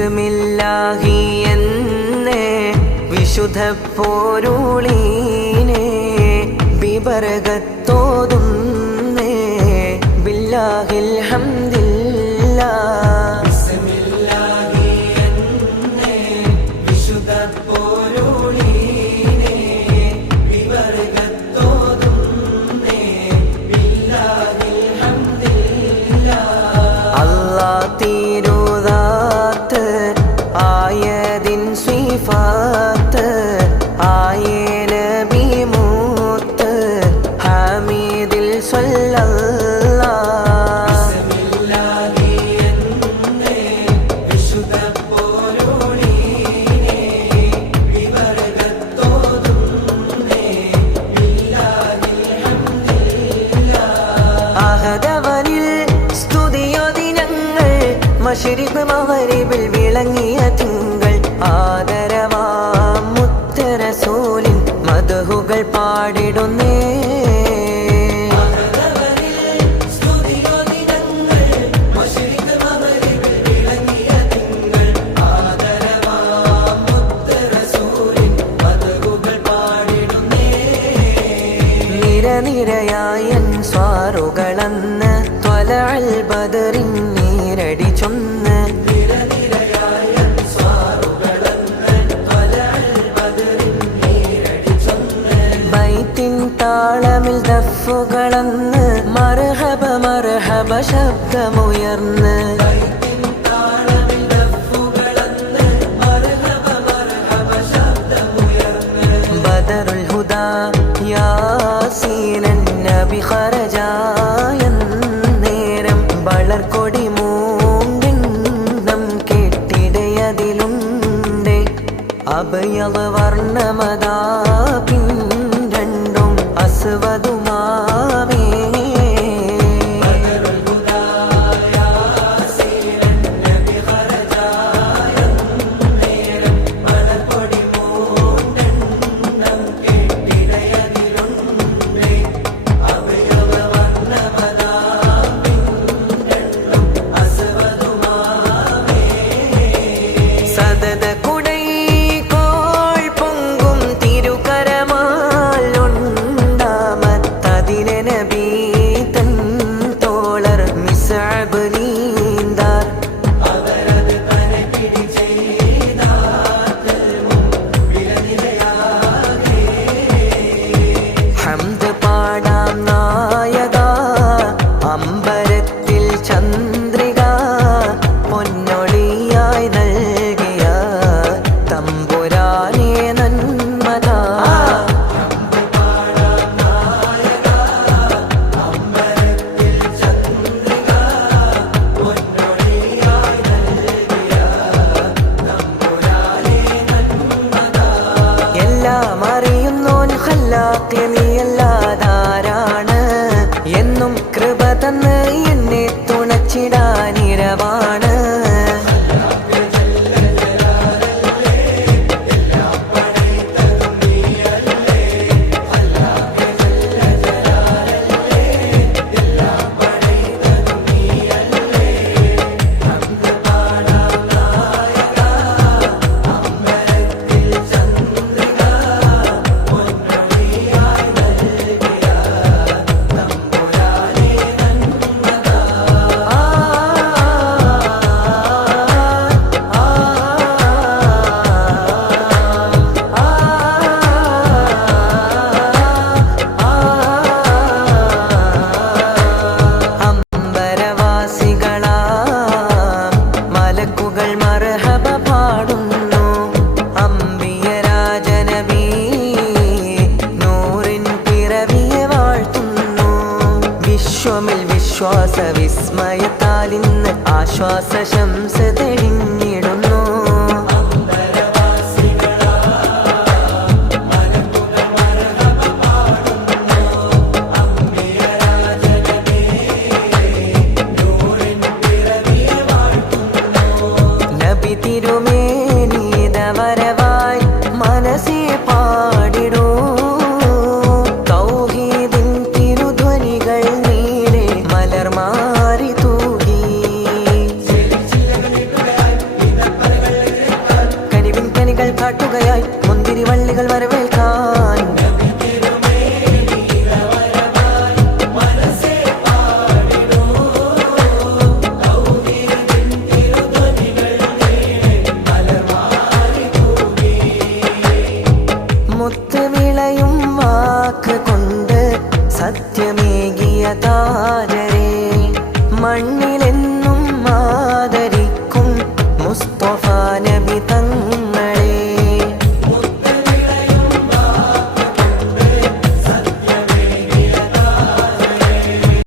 ബിസ്മില്ലാഹി എന്നേ വിശുദ്ധ പോരുളീനെ ബിബർകത്തോതുന്നേ ബില്ലാഹിൽ ഹംദില്ലാ. ബിസ്മില്ലാഹി എന്നേ വിശുദ്ധ പോരുളീനെ ബിബർകത്തോതുന്നേ ബില്ലാഹിൽ ഹംദില്ലാ. അല്ലാഹ് തിരുദാത്ത് ആയതിൻ സിഫാത്ത് ആയേ നബി മൂത്ത് ഹമീദിൽ സ്വല്ലല്ലാഹ്. ബിസ്മില്ലാഹി എന്നേ വിശുദ്ധ പോരുളീനെ ബിബർകത്തോതുന്നേ ബില്ലാഹിൽ ഹംദില്ലാ. അഹദവനിൽ സ്തുതിയൊദിനങ്ങൾ മശ്രിഖ് മഗ്രിബിൽ വിളങ്ങിയ തിങ്കൾ ആദരവാം മുത്ത് റസൂലിൻ മദ്ഹുകൾ പാടിടുന്നേ. നിരനിരയായ അൻസ്വാറുകളന്ന് ത്വലഅൽ ബദറിൻ നീരടി ചൊന്ന് ബൈത്തിൻ താളമിൽ ദഫുകളന്ന് മർഹബ മർഹബ ശബ്ദമുയർന്ന് ബദറുൽ ഹുദാ യാസീനൻ നബി ഖറജായന്നേരം വളർക്കൊടി മൂണ്ടെണ്ണം കെട്ടിടയതിലുണ്ട് അഭയവ വർണ്ണമതാ പിൻരണ്ടും അസ്വദുമാവേ. സദത കുടൈ കോൾ പൊങ്കും തിരുകരമാലുണ്ടാമത്തതിനെ നബി തൻ തോളർ മിസ്അബ് നീന്താർ. ഹംദ് പാടാം നായക അമ്പരത്തിൽ ചന്ദ്രിക പൊന്നൊളിയായി നൽകിയ തമ്പുരാനേ നന്മതാ. എല്ലാം അറിയുന്നോൻ ഖല്ലാഖ് നീയല്ലാതാരാണ് എന്നും കൃപ തന്ന് എന്നെ തുണച്ചിടാനിരവാണ്. അമ്പരവാസികളാം മലക്കുകൾ മർഹബ പാടുന്നു അംബിയരാജനബി നൂറിൻ പിറവിയെ വാഴ്ത്തുന്നു. വിശ്വമിൽ വിശ്വാസ വിസ്മയത്താൽ ഇന്ന് ആശ്വാസ ശംസ തെളിഞ്ഞിടുന്നു. നബി തിരുമേനിതവരവായി മനസ്സേ പാടിടൂ തൗഹീദിൻ തിരുധ്വനികൾ നീരെ മലർമാരി തൂകി. കാട്ടുകയായി മുന്തിരി വള്ളികൾ വരവേൽക്കാൻ. മുത്ത്